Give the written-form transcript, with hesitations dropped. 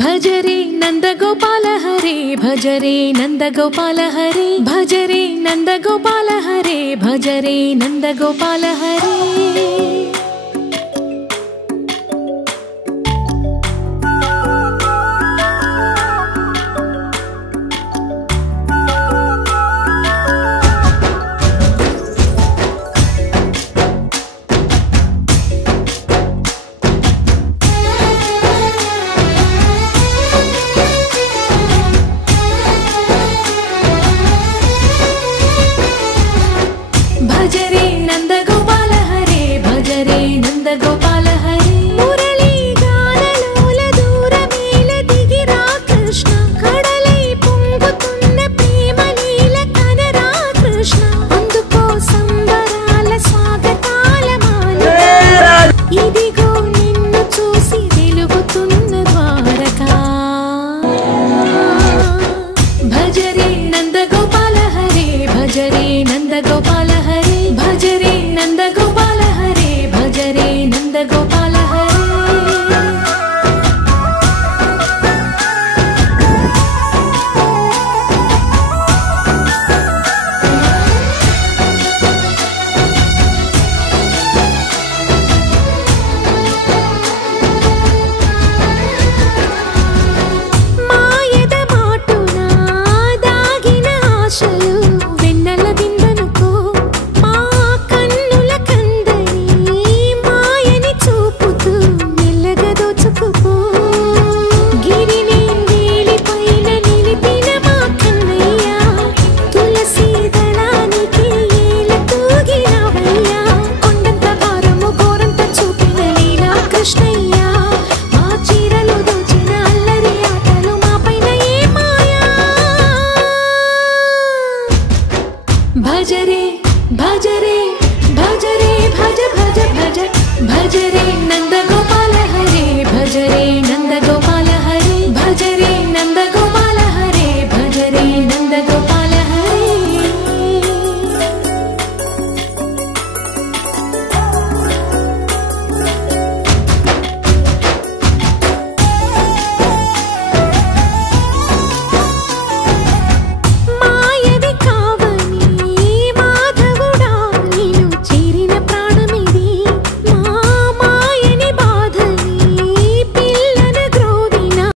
भजरे नंदगोपाल हरे भजरे नंदगोपाल हरे भजरे नंदगोपाल हरे भजरे नंदगोपाल हरे भजरे नंदगोपाल हरे भजरे नंदगोपाल हरे मुरली गानलोल दूरमेल दिगिरा कृष्ण कड़लै పొంగుతున్న ప్రేమ లీల కనరా కృష్ణ అందుకో సంబరాల స్వాగతాల మాల ఇదిగో నిన్ను చూసి వెలుగుతున్న ద్వారకా భజరే నందగోపాల హరే భజరే నందగోపాల भजरे नंदगोपाल हरे भजरे नंदगोपाल हरे मायद माटुना दागिन आशलु वेन्नल बिंदनुको भजरे भजरे भजरे भज भज भज भजरे नंदगोपाल हरे भजरे नंद